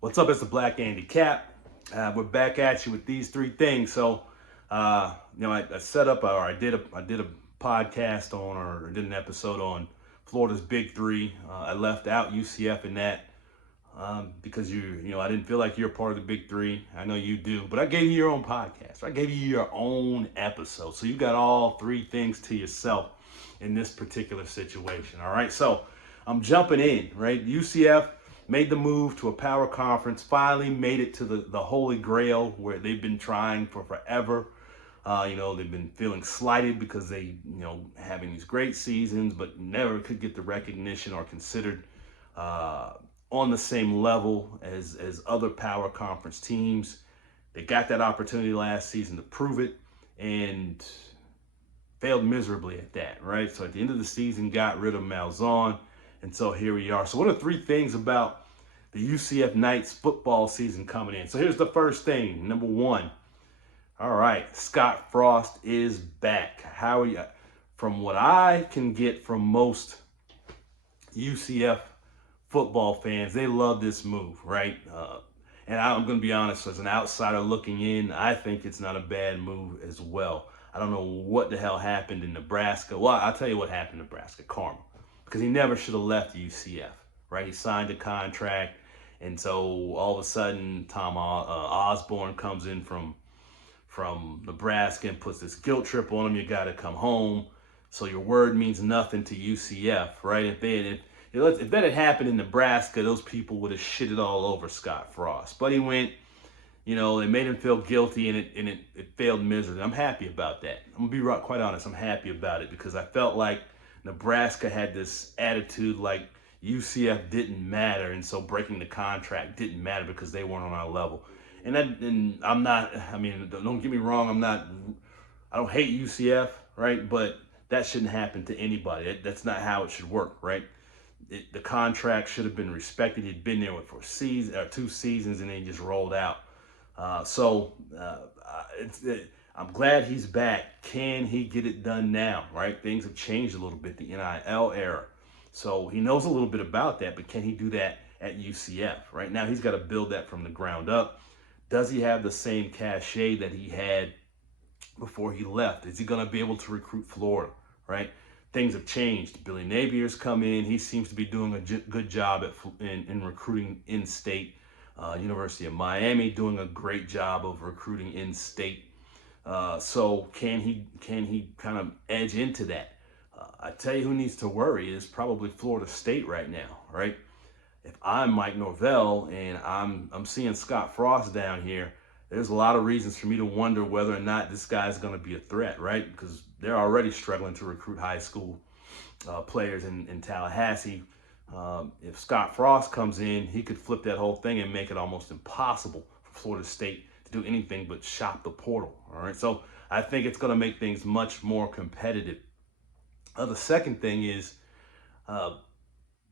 What's up? It's the Black Andy Cap. We're back at you with these three things. So, I set up, or I did a podcast on, or did an episode on Florida's Big Three. I left out UCF in that because I didn't feel like you're part of the Big Three. I know you do, but I gave you your own podcast. I gave you your own episode, so you got all three things to yourself in this particular situation. All right, so I'm jumping in. Right, UCF made the move to a power conference, finally made it to the holy grail where they've been trying for forever. They've been feeling slighted because they, having these great seasons, but never could get the recognition or considered on the same level as other power conference teams. They got that opportunity last season to prove it and failed miserably at that, right? So at the end of the season, got rid of Malzahn. And so here we are. So what are three things about the UCF Knights football season coming in? So here's the first thing. Number one, all right, Scott Frost is back. How are you? From what I can get from most UCF football fans, they love this move, right? And I'm going to be honest, as an outsider looking in, I think it's not a bad move as well. I don't know what the hell happened in Nebraska. Well, I'll tell you what happened in Nebraska, karma. Because he never should have left UCF, right? He signed a contract, and so all of a sudden, Tom Osborne comes in from Nebraska and puts this guilt trip on him. You got to come home. So your word means nothing to UCF, right? If that had happened in Nebraska, those people would have shitted all over Scott Frost. But he went. They made him feel guilty, and it failed miserably. I'm happy about that. I'm gonna be quite honest. I'm happy about it because I felt like Nebraska had this attitude like UCF didn't matter, and so breaking the contract didn't matter because they weren't on our level. And I'm not. I mean, don't get me wrong. I don't hate UCF, right? But that shouldn't happen to anybody. That's not how it should work, right? The contract should have been respected. He'd been there for a season or 2 seasons, and then he just rolled out. I'm glad he's back. Can he get it done now, right? Things have changed a little bit, the NIL era. So he knows a little bit about that, but can he do that at UCF? Right now, he's got to build that from the ground up. Does he have the same cachet that he had before he left? Is he going to be able to recruit Florida, right? Things have changed. Billy Napier's come in. He seems to be doing a good job in recruiting in-state. University of Miami doing a great job of recruiting in-state. So can he kind of edge into that? I tell you who needs to worry is probably Florida State right now, right? If I'm Mike Norvell and I'm seeing Scott Frost down here, there's a lot of reasons for me to wonder whether or not this guy's going to be a threat, right? Because they're already struggling to recruit high school players in Tallahassee. If Scott Frost comes in, he could flip that whole thing and make it almost impossible for Florida State to do anything but shop the portal. All right, so I think it's going to make things much more competitive. The second thing is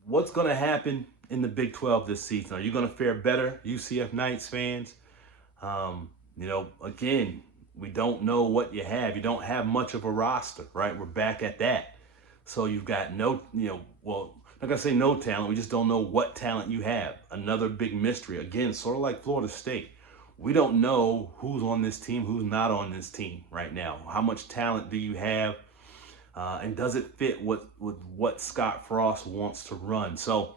what's going to happen in the Big 12 this season. Are you going to fare better, UCF Knights fans? Again, we don't know what you have. You don't have much of a roster, right? We're back at that. So you've got I'm not going to say no talent. We just don't know what talent you have. Another big mystery. Again, sort of like Florida State. We don't know who's on this team, who's not on this team right now. How much talent do you have? And does it fit with what Scott Frost wants to run? So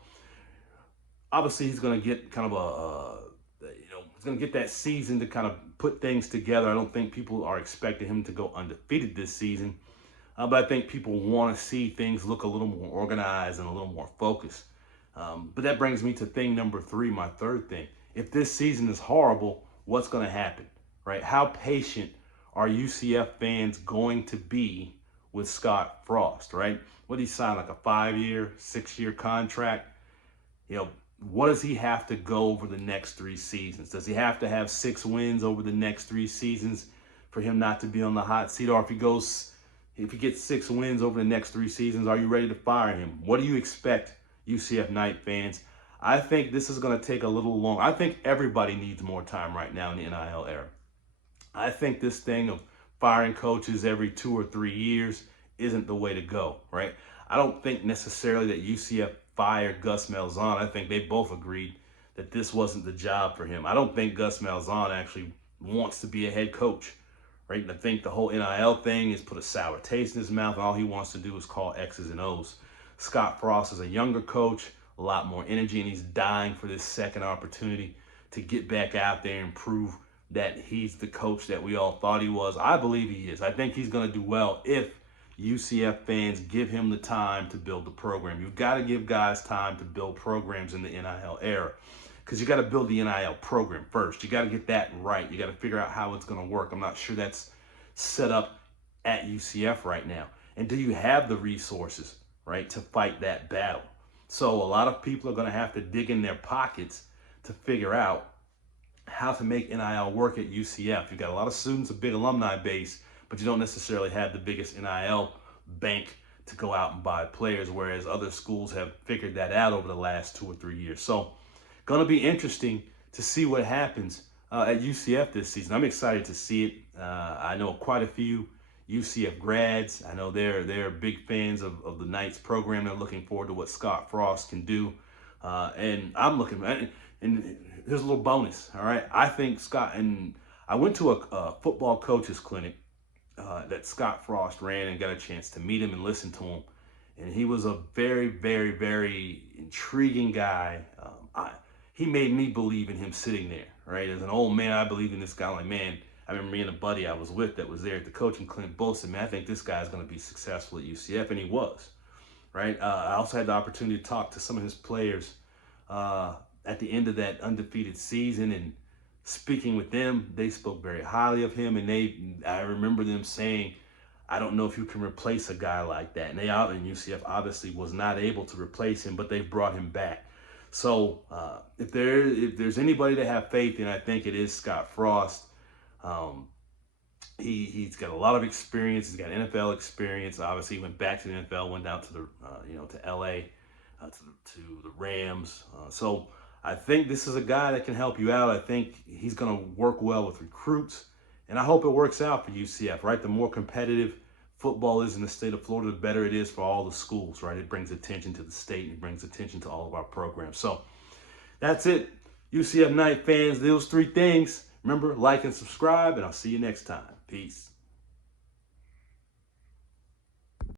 obviously he's going to get kind of he's going to get that season to kind of put things together. I don't think people are expecting him to go undefeated this season. But I think people want to see things look a little more organized and a little more focused. But that brings me to thing number 3, my third thing. If this season is horrible, what's going to happen, right? How patient are UCF fans going to be with Scott Frost, right? What did he sign, like a 5-year, 6-year contract? What does he have to go over the next 3 seasons? Does he have to have 6 wins over the next 3 seasons for him not to be on the hot seat? Or if he gets 6 wins over the next 3 seasons, are you ready to fire him? What do you expect, UCF Knight fans? I think this is going to take a little long. I think everybody needs more time right now in the NIL era. I think this thing of firing coaches every 2 or 3 years isn't the way to go, right? I don't think necessarily that UCF fired Gus Malzahn. I think they both agreed that this wasn't the job for him. I don't think Gus Malzahn actually wants to be a head coach, right? And I think the whole NIL thing has put a sour taste in his mouth. All he wants to do is call X's and O's. Scott Frost is a younger coach, a lot more energy, and he's dying for this second opportunity to get back out there and prove that he's the coach that we all thought he was. I believe he is. I think he's going to do well if UCF fans give him the time to build the program. You've got to give guys time to build programs in the NIL era, because you got to build the NIL program first. You got to get that right. You got to figure out how it's going to work. I'm not sure that's set up at UCF right now. And do you have the resources, right, to fight that battle? So a lot of people are going to have to dig in their pockets to figure out how to make NIL work at UCF. You've got a lot of students, a big alumni base, but you don't necessarily have the biggest NIL bank to go out and buy players, whereas other schools have figured that out over the last 2 or 3 years. So going to be interesting to see what happens at UCF this season. I'm excited to see it. I know quite a few UCF grads. I know they're big fans of the Knights program. They're looking forward to what Scott Frost can do. And I'm looking, and here's a little bonus, all right? I think Scott, and I went to a football coaches clinic that Scott Frost ran and got a chance to meet him and listen to him. And he was a very, very, very intriguing guy. He made me believe in him sitting there, right? As an old man, I believe in this guy. Like, man, I remember me and a buddy I was with that was there at the coaching clinic both said, man, I think this guy's going to be successful at UCF, and he was, right? I also had the opportunity to talk to some of his players at the end of that undefeated season, and speaking with them, they spoke very highly of him, and I remember them saying, I don't know if you can replace a guy like that. And UCF obviously was not able to replace him, but they've brought him back. So if there's anybody to have faith in, I think it is Scott Frost. He's got a lot of experience. He's got NFL experience. Obviously, he went back to the NFL, went down to the to LA, to the Rams. So I think this is a guy that can help you out. I think he's going to work well with recruits, and I hope it works out for UCF. Right, the more competitive football is in the state of Florida, the better it is for all the schools, right? It brings attention to the state, and it brings attention to all of our programs. So that's it, UCF Knight fans. Those 3 things. Remember, like and subscribe, and I'll see you next time. Peace.